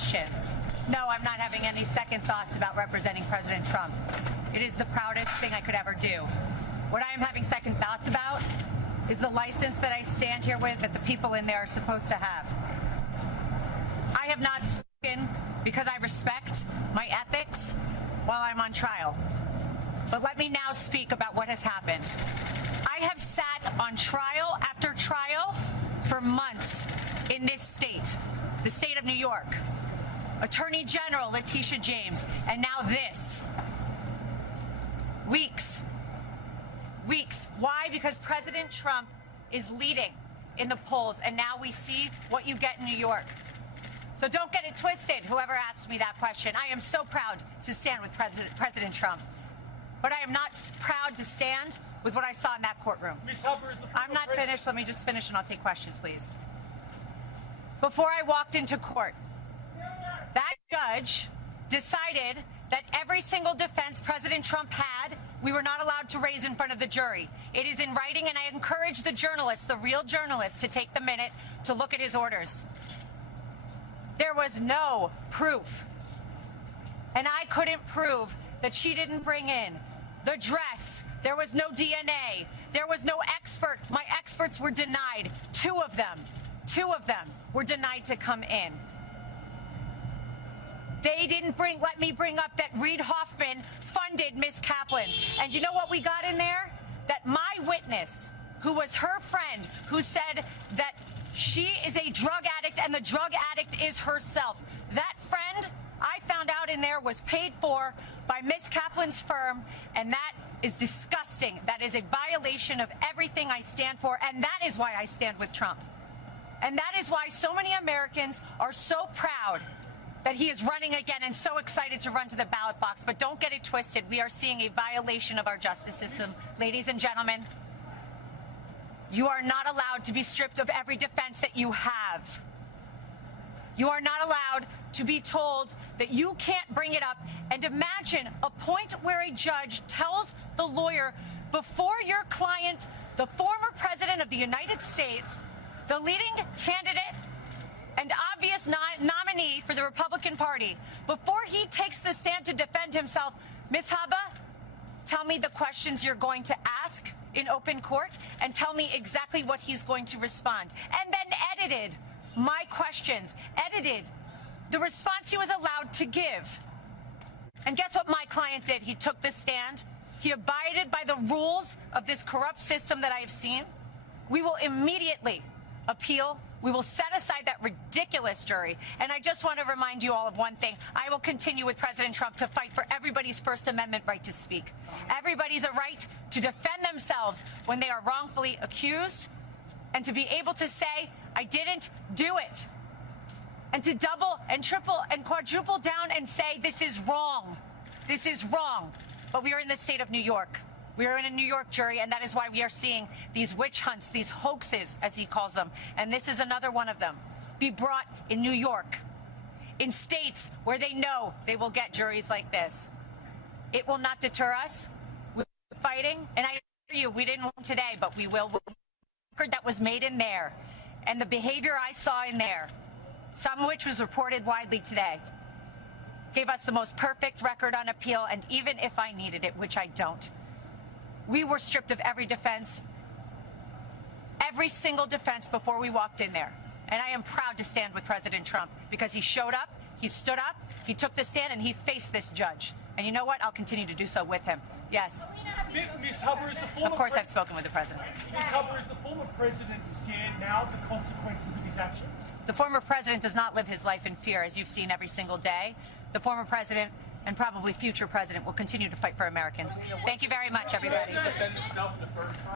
question. No, I'm not having any second thoughts about representing President Trump. It is the proudest thing I could ever do. What I am having second thoughts about is the license that I stand here with that the people in there are supposed to have. I have not spoken because I respect my ethics while I'm on trial. But let me now speak about what has happened. I have sat on trial after trial for months in this state, the state of New York. Attorney General Letitia James, and now this. Weeks. Why? Because President Trump is leading in the polls, and now we see what you get in New York. So don't get it twisted, whoever asked me that question. I am so proud to stand with President Trump. But I am not proud to stand with what I saw in that courtroom. I'm not finished. Let me just finish and I'll take questions, please. Before I walked into court, that judge decided that every single defense President Trump had, we were not allowed to raise in front of the jury. It is in writing, and I encourage the journalists, the real journalists, to take the minute to look at his orders. There was no proof. And I couldn't prove that she didn't bring in the dress. There was no DNA. There was no expert. My experts were denied. Two of them were denied to come in. They didn't let me bring up that Reid Hoffman funded Miss Kaplan. And you know what we got in there? That my witness, who was her friend, who said that she is a drug addict and the drug addict is herself. That friend, I found out in there, was paid for by Miss Kaplan's firm, and that is disgusting. That is a violation of everything I stand for, and that is why I stand with Trump. And that is why so many Americans are so proud that he is running again and so excited to run to the ballot box. But don't get it twisted. We are seeing a violation of our justice system. Ladies and gentlemen, you are not allowed to be stripped of every defense that you have. You are not allowed to be told that you can't bring it up. And imagine a point where a judge tells the lawyer, before your client, the former president of the United States, the leading candidate and obvious nominee for the Republican Party, before he takes the stand to defend himself, Ms. Haba, tell me the questions you're going to ask in open court and tell me exactly what he's going to respond. And then edited my questions, edited the response he was allowed to give. And guess what my client did? He took the stand. He abided by the rules of this corrupt system that I have seen. We will immediately appeal. We will set aside that ridiculous jury. And I just want to remind you all of one thing. I will continue with President Trump to fight for everybody's First Amendment right to speak. Everybody's a right to defend themselves when they are wrongfully accused, and to be able to say, I didn't do it. And to double and triple and quadruple down and say, this is wrong. This is wrong. But we are in the state of New York. We are in a New York jury, and that is why we are seeing these witch hunts, these hoaxes, as he calls them. And this is another one of them. Be brought in New York, in states where they know they will get juries like this. It will not deter us. We're fighting, and I assure you, we didn't win today, but we will. The record that was made in there, and the behavior I saw in there, some of which was reported widely today, gave us the most perfect record on appeal, and even if I needed it, which I don't, we were stripped of every defense, every single defense before we walked in there. And I am proud to stand with President Trump because he showed up, he stood up, he took the stand, and he faced this judge. And you know what? I'll continue to do so with him. Yes. Ms. Hubbard, is the former Of course I've spoken with the president. Ms. Hubbard, is the former president scared now of the consequences of his actions? The former president does not live his life in fear, as you've seen every single day. The former president and probably future president will continue to fight for Americans. Thank you very much, everybody.